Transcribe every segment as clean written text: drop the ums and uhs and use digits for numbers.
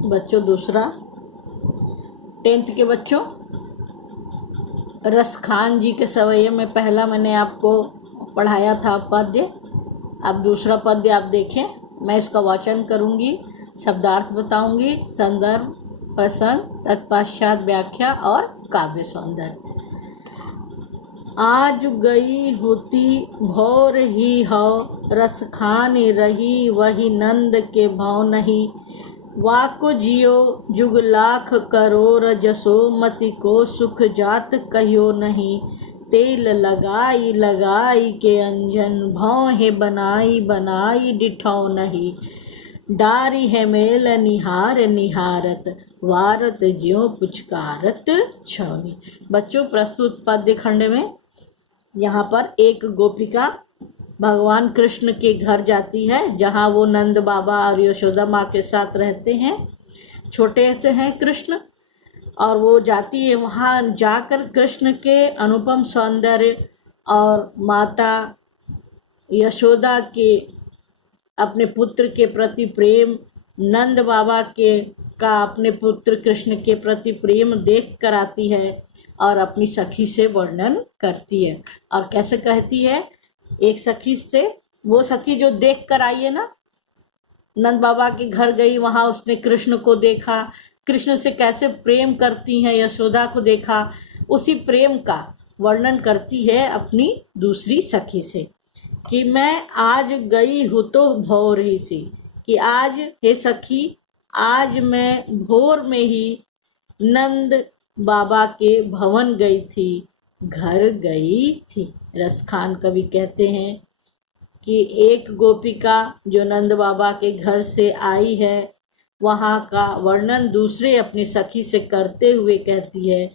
बच्चों दूसरा 10th के बच्चों, रसखान जी के सवैये में पहला मैंने आपको पढ़ाया था पद्य। अब दूसरा पद्य आप देखें। मैं इसका वाचन करूंगी, शब्दार्थ बताऊंगी, संदर्भ, प्रसंग, तत्पश्चात व्याख्या और काव्य सौंदर्य। आज गई होती भौर ही हो, रसखान रही वही नंद के भौ नहीं। वाको जियो जुग लाख करोड़, जसोमति को सुख जात कहियो नहीं। तेल लगाई लगाई के अंजन, भौ है बनाई बनाई डिठौ नहीं। डारी है मेल निहार निहारत, वारत ज्यों पुचकारत छवि। बच्चों प्रस्तुत पद्य खंड में यहाँ पर एक गोपिका भगवान कृष्ण के घर जाती है, जहाँ वो नंद बाबा और यशोदा माँ के साथ रहते हैं। छोटे से हैं कृष्ण, और वो जाती है। वहाँ जाकर कृष्ण के अनुपम सौंदर्य और माता यशोदा के अपने पुत्र के प्रति प्रेम, नंद बाबा के का अपने पुत्र कृष्ण के प्रति प्रेम देख कर आती है और अपनी सखी से वर्णन करती है। और कैसे कहती है, एक सखी से, वो सखी जो देख कर आई है ना, नंद बाबा के घर गई, वहाँ उसने कृष्ण को देखा, कृष्ण से कैसे प्रेम करती हैं, यशोदा को देखा, उसी प्रेम का वर्णन करती है अपनी दूसरी सखी से कि मैं आज गई हूँ तो भोर ही सी, कि आज हे सखी, आज मैं भोर में ही नंद बाबा के भवन गई थी, घर गई थी। रसखान कवि कहते हैं कि एक गोपिका जो नंद बाबा के घर से आई है, वहाँ का वर्णन दूसरे अपनी सखी से करते हुए कहती है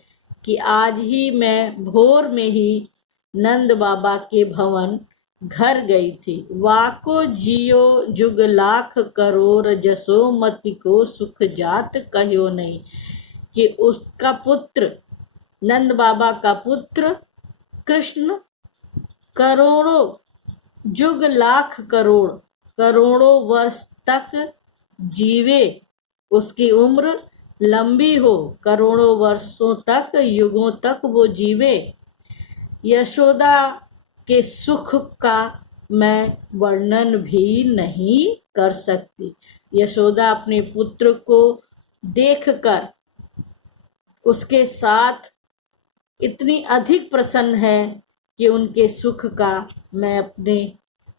कि आज ही मैं भोर में ही नंद बाबा के भवन घर गई थी। वाको जियो जुग लाख करोड़, जसोमति को सुख जात कहियो नहीं। कि उसका पुत्र, नंद बाबा का पुत्र कृष्ण करोड़ों जुग लाख करोड़, करोड़ों वर्ष तक जीवे, उसकी उम्र लंबी हो, करोड़ों वर्षों तक, युगों तक वो जीवे। यशोदा के सुख का मैं वर्णन भी नहीं कर सकती। यशोदा अपने पुत्र को देखकर उसके साथ इतनी अधिक प्रसन्न है कि उनके सुख का मैं अपने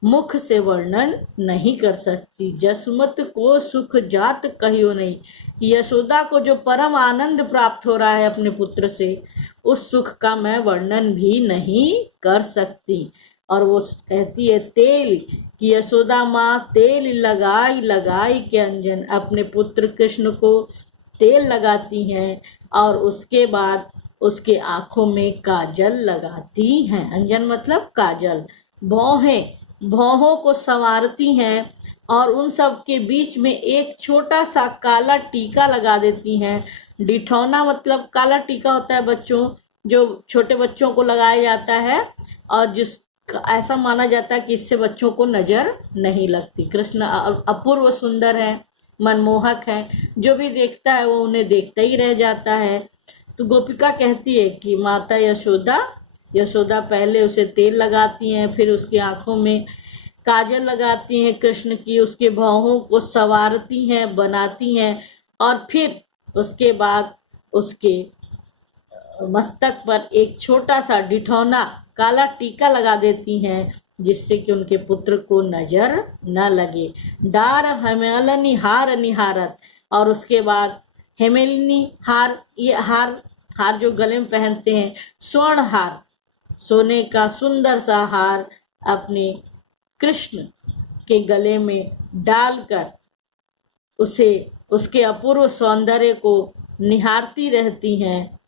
मुख से वर्णन नहीं कर सकती। जसुमत को सुख जात कहियो नहीं। यशोदा को जो परम आनंद प्राप्त हो रहा है अपने पुत्र से, उस सुख का मैं वर्णन भी नहीं कर सकती। और वो कहती है तेल, कि यशोदा माँ तेल लगाई लगाई के अंजन, अपने पुत्र कृष्ण को तेल लगाती हैं और उसके बाद उसके आँखों में काजल लगाती हैं। अंजन मतलब काजल। भौहें, भौहों को संवारती हैं और उन सब के बीच में एक छोटा सा काला टीका लगा देती हैं। डिठौना मतलब काला टीका होता है बच्चों, जो छोटे बच्चों को लगाया जाता है और जिस ऐसा माना जाता है कि इससे बच्चों को नजर नहीं लगती। कृष्ण अपूर्व सुंदर है, मनमोहक है, जो भी देखता है वो उन्हें देखता ही रह जाता है। तो गोपिका कहती है कि माता यशोदा पहले उसे तेल लगाती हैं, फिर उसकी आंखों में काजल लगाती हैं कृष्ण की, उसके भौहों को संवारती हैं, बनाती हैं, और फिर उसके बाद उसके मस्तक पर एक छोटा सा डिठौना काला टीका लगा देती हैं, जिससे कि उनके पुत्र को नजर न लगे। डार हेमेलनी हार निहारत, और उसके बाद हेमेलिनी हार, ये हार जो गले में पहनते हैं, स्वर्ण हार, सोने का सुंदर सा हार अपने कृष्ण के गले में डालकर उसे, उसके अपूर्व सौंदर्य को निहारती रहती हैं।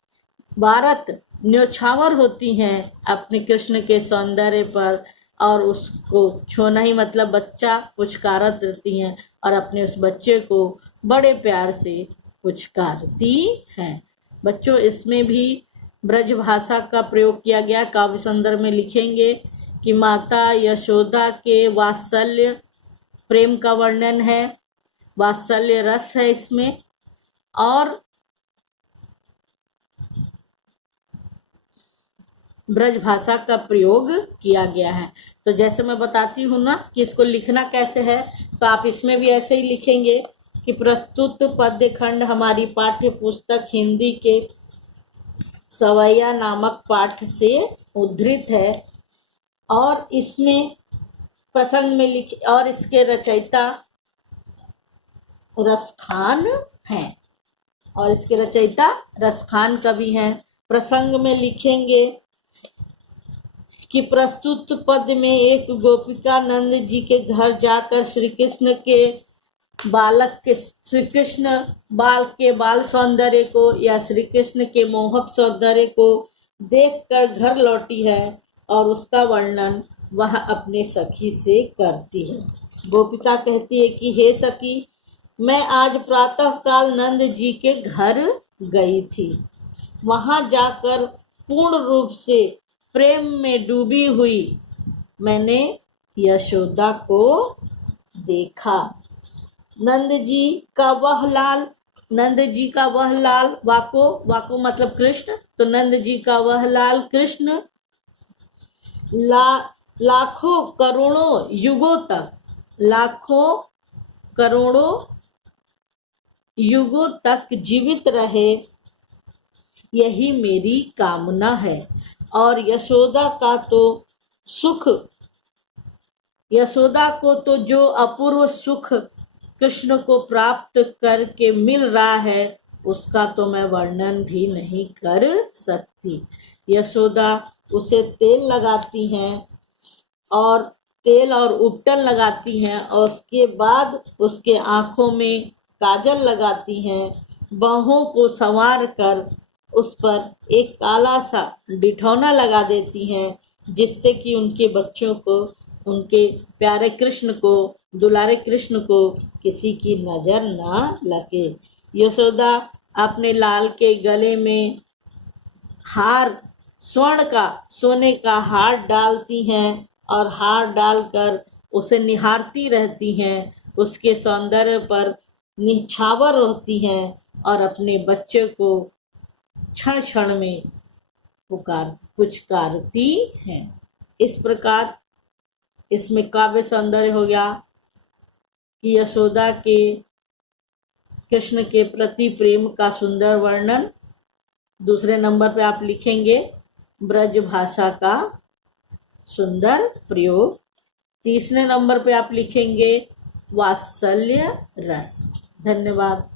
भारत न्योछावर होती हैं अपने कृष्ण के सौंदर्य पर, और उसको छोना ही मतलब बच्चा पुचकारत रहती हैं और अपने उस बच्चे को बड़े प्यार से पुचकारती हैं। बच्चों इसमें भी ब्रज भाषा का प्रयोग किया गया। काव्य संदर्भ में लिखेंगे कि माता यशोदा के वात्सल्य प्रेम का वर्णन है, वात्सल्य रस है इसमें, और ब्रज भाषा का प्रयोग किया गया है। तो जैसे मैं बताती हूँ ना कि इसको लिखना कैसे है, तो आप इसमें भी ऐसे ही लिखेंगे कि प्रस्तुत पद्य खंड हमारी पाठ्य पुस्तक हिंदी के सवैया नामक पाठ से उद्धृत है और इसमें प्रसंग में लिखे और इसके रचयिता रसखान हैं और इसके रचयिता रसखान कवि हैं। प्रसंग में लिखेंगे कि प्रस्तुत पद्य में एक गोपिका नंद जी के घर जाकर श्री कृष्ण के बाल सौंदर्य को या श्री कृष्ण के मोहक सौंदर्य को देखकर घर लौटी है और उसका वर्णन वह अपने सखी से करती है। गोपिका कहती है कि हे सखी, मैं आज प्रातःकाल नंद जी के घर गई थी। वहां जाकर पूर्ण रूप से प्रेम में डूबी हुई मैंने यशोदा को देखा। नंद जी का वह लाल वाको मतलब कृष्ण, तो नंद जी का वह लाल कृष्ण लाखों करोड़ों युगों तक जीवित रहे, यही मेरी कामना है। और यशोदा को तो जो अपूर्व सुख कृष्ण को प्राप्त करके मिल रहा है उसका तो मैं वर्णन भी नहीं कर सकती। यशोदा उसे तेल लगाती हैं और तेल और उपटन लगाती हैं और उसके बाद उसके आँखों में काजल लगाती हैं, बाहों को संवार कर उस पर एक काला सा डिठौना लगा देती हैं, जिससे कि उनके बच्चों को, उनके प्यारे कृष्ण को, दुलारे कृष्ण को किसी की नजर ना लगे। यशोदा अपने लाल के गले में सोने का हार डालती हैं और हार डालकर उसे निहारती रहती हैं, उसके सौंदर्य पर निछावर रहती हैं और अपने बच्चे को क्षण क्षण में पुचकारती हैं। इस प्रकार इसमें काव्य सौंदर्य हो गया कि यशोदा के कृष्ण के प्रति प्रेम का सुंदर वर्णन। दूसरे नंबर पे आप लिखेंगे ब्रज भाषा का सुंदर प्रयोग। तीसरे नंबर पे आप लिखेंगे वात्सल्य रस। धन्यवाद।